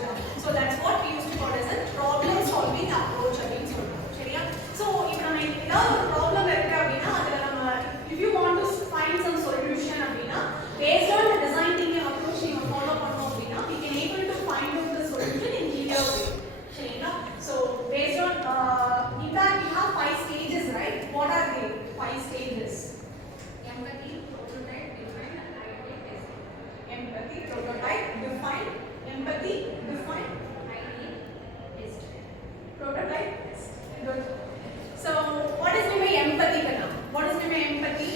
approach. So that's what we used to call as a problem solving approach அப்படின்னு சொல்றோம். சரியா? So இப்போ நம்ம ஏதாவது ஒரு problem இருக்கு அப்படினா அதுல நம்ம if you want to find some solution அப்படினா based on the design thinking approach நீங்க follow பண்ணோம் அப்படினா we can able to find out the solution in linear way. சரிங்களா? So based on in fact we have 5 stages, right? What are they? 5 stages. Empathy, prototype, define, ideate, test. Empathy, prototype, define, empathy, define, Ideate, test. prototype, test. Good. So what is meant by empathy kana? What is meant by empathy?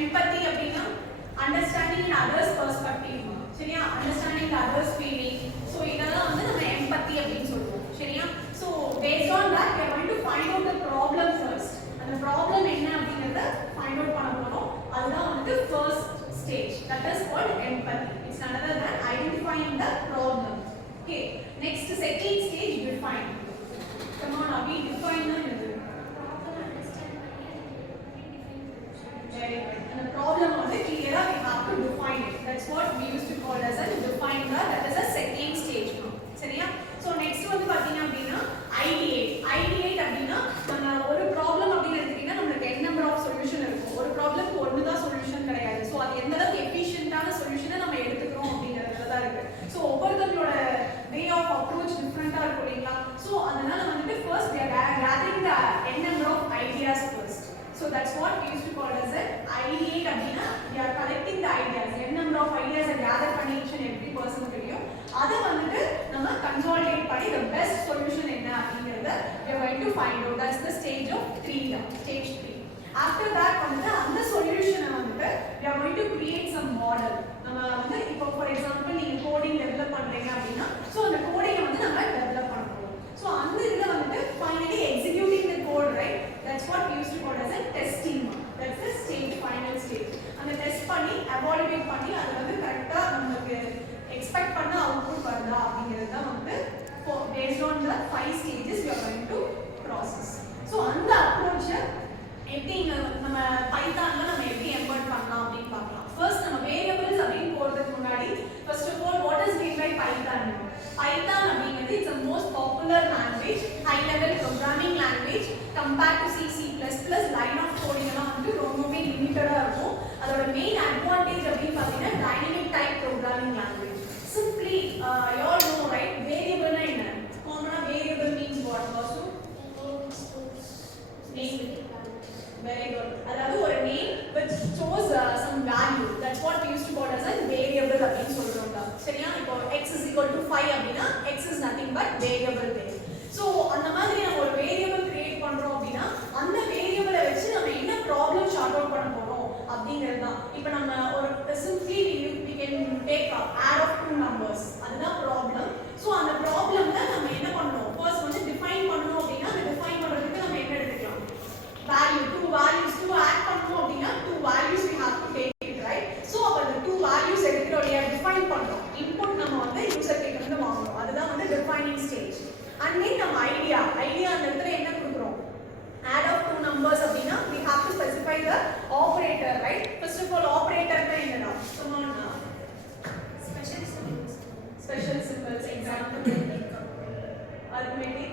Empathy அப்படினா understanding in others perspective. சரியா? Understanding the others feeling. So இதெல்லாம் வந்து நம்ம empathy அப்படினு சொல்றோம். சரியா? So based on that we are going to find out the problem first. அந்த problem என்ன அப்படிங்கறத find out பண்ண போறோம். அதுதான் வந்து first stage. That is called empathy. It's none other than identifying the problem. Okay. Next second stage define. Come on, Abhi, define na endu. Very good. And the problem வந்து clear we have to define it. That's what we used to call as a define the, that is a second stage. சரியா? So next வந்து பாத்தீங்க அப்படினா ideate. Ideate அப்படினா நம்ம ஒரு problem அப்படி எடுத்தீங்கன்னா நமக்கு n number of solution இருக்கும். ஒரு ப்ராப்ளம்க்கு ஒன்னு தான் சொல்யூஷன் கிடையாது. சோ அது எந்த அளவுக்கு எஃபிஷியன்ட்டான சொல்யூஷனை நம்ம எடுத்துக்கிறோம் அப்படிங்கறதுல தான் இருக்கு. சோ ஒவ்வொருத்தங்களோட வே ஆஃப் அப்ரோச் டிஃபரண்டா இருக்கும் இல்லைங்களா? சோ அதனால வந்துட்டு first we are gathering the n number of ideas first. So that's what we used to call as a ideate அப்படினா we are collecting the ideas. n number of ideas are gather பண்ணி each and every person தெரியும். அத வந்துட்டு நம்ம consolidate பண்ணி the best solution என்ன அப்படிங்கறத we are going to find out. That's the stage of 3. Stage 3. After that வந்து அந்த சொல்யூஷனை வந்துட்டு we are going to create some model. நம்ம வந்து இப்போ for example நீங்க கோடிங் டெவலப் பண்றீங்க அப்படினா சோ அந்த கோடிங்கை வந்து நம்ம டெவலப் பண்ண போறோம். சோ அந்த இதுல வந்துட்டு finally executing the code, right? That's what we used to call as a testing. That's the stage, final stage. அந்த டெஸ்ட் பண்ணி evaluate பண்ணி அது வந்து கரெக்ட்டா நமக்கு எக்ஸ்பெக்ட் பண்ண அவுட்புட் வருதா அப்படிங்கிறது தான் வந்து based on the 5 stages we are going to process. So அந்த approach எப்படி நம்ம பைத்தான்ல நம்ம எப்படி எம்பெட் பண்ணலாம் அப்படினு பார்க்கலாம். ஃபர்ஸ்ட் நம்ம வேரியபிள்ஸ் அப்படினு போறதுக்கு முன்னாடி first of all what is meant by python? Python அப்படிங்கிறது it's the most popular language, high level programming language compared to C, C++. line of coding எல்லாம் வந்து ரொம்பவே லிமிட்டடா இருக்கும். அதோட மெயின் அட்வான்டேஜ் அப்படினு பார்த்தீங்கன்னா dynamic type programming language. Simply you all know, right? Variable na enna? Common variable means what? Also name. Very good. அதாவது ஒரு name which shows some value. That's what we used to call as a variable அப்படினு சொல்றோம்டா. சரியா? இப்போ x is equal to 5 அப்படினா x is nothing but variable there. So அந்த மாதிரி நம்ம ஒரு variable create பண்றோம் அப்படினா அந்த variable வச்சு நம்ம என்ன problem sort out பண்ண போறோம் அப்படிங்கிறது தான். இப்போ நம்ம ஒரு simply we can take add of two numbers. அதுதான் problem. So அந்த problemல நம்ம என்ன பண்ணனும்? First வந்து define பண்ணனும் அப்படினா அந்த define பண்றதுக்கு நம்ம என்ன எடுத்துக்கலாம்? Value, two values to add பண்ணனும் அப்படினா two values we have to take it, right? So அப்ப அந்த two values எடுத்துறோம்ல define பண்றோம். Input நம்ம வந்து user கிட்ட இருந்து வாங்குறோம். அதுதான் வந்து defining stage. And then நம்ம idea அந்த இடத்துல என்ன கொடுக்கிறோம்? Add of two numbers அப்படினா we have to specify the operator, right? First of all operator னா என்னடா? Come on. Special symbols, example arithmetic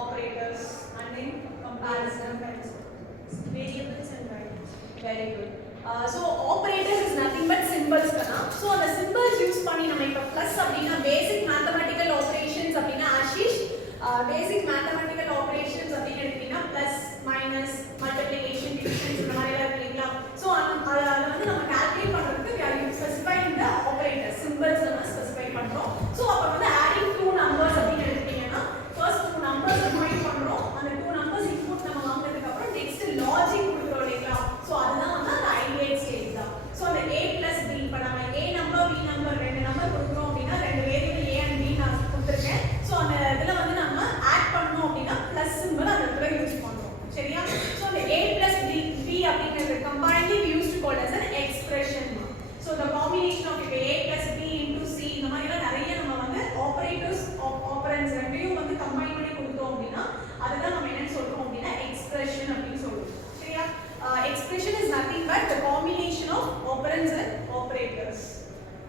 operators and then comparison variables and variables. Very good. So operators is nothing but symbols kana. So the symbols use பண்ணி நம்ம இப்ப plus அப்படினா basic mathematical operations அப்படினா Ashish basic mathematical operations அப்படினு எடுத்தீங்கன்னா plus minus multiplication division இந்த மாதிரி எல்லாம் இருக்குங்களா? So அத வந்து நம்ம கால்குலேட் பண்றதுக்கு we are specifying the operators, symbols நம்ம ஸ்பெசிஃபை பண்றோம். So அப்ப வந்து adding two numbers அப்படினு எடுத்தீங்கன்னா first two numbers combine பண்றோம். அந்த two numbers input நம்ம வாங்குனதுக்கு அப்புறம் next logic கொடுக்கிறோம் இல்லையா? So அதுதான் வந்து அந்த ideate stage தான். So அந்த a plus b இப்ப நம்ம a number b number ரெண்டு நம்பர் கொடுக்கிறோம் அப்படினா ரெண்டு வேரியபிள் a and b நான் கொடுத்திருக்கேன். So அந்த இதுல வந்து நம்ம ஆட் பண்ணனும் அப்படினா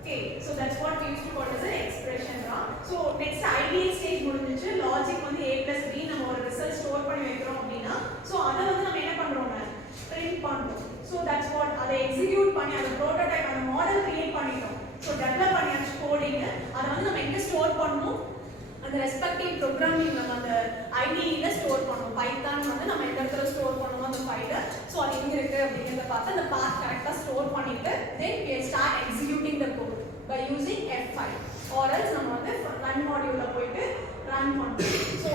Okay, so that's what we used to call as an expression raw. So next ideal stage முடிஞ்சிச்சு. logic வந்து a plus b நம்ம ஒரு result store பண்ணி வைக்கிறோம் அப்படினா so அத வந்து நம்ம என்ன பண்றோம்னா print பண்றோம். So that's what அதை execute பண்ணி அந்த prototype அந்த model create பண்ணிட்டோம். So develop பண்ணியாச்சு coding. அத வந்து நம்ம எங்க store பண்ணனும்? அந்த ரெஸ்பெக்டிவ் ப்ரோக்ராமிங் நம்ம அந்த ஐடியில ஸ்டோர் பண்ணுவோம். பைத்தான் வந்து நம்ம எந்த இடத்துல ஸ்டோர் பண்ணுவோம் அந்த ஃபைலை. ஸோ அது எங்க இருக்கு அப்படிங்கிறத பார்த்து அந்த பாத் கரெக்டாக ஸ்டோர் பண்ணிட்டு தென் we start executing the code by using F5 or else நம்ம வந்து ரன் மாடியூல்ல போயிட்டு ரன் பண்ணுவோம். ஸோ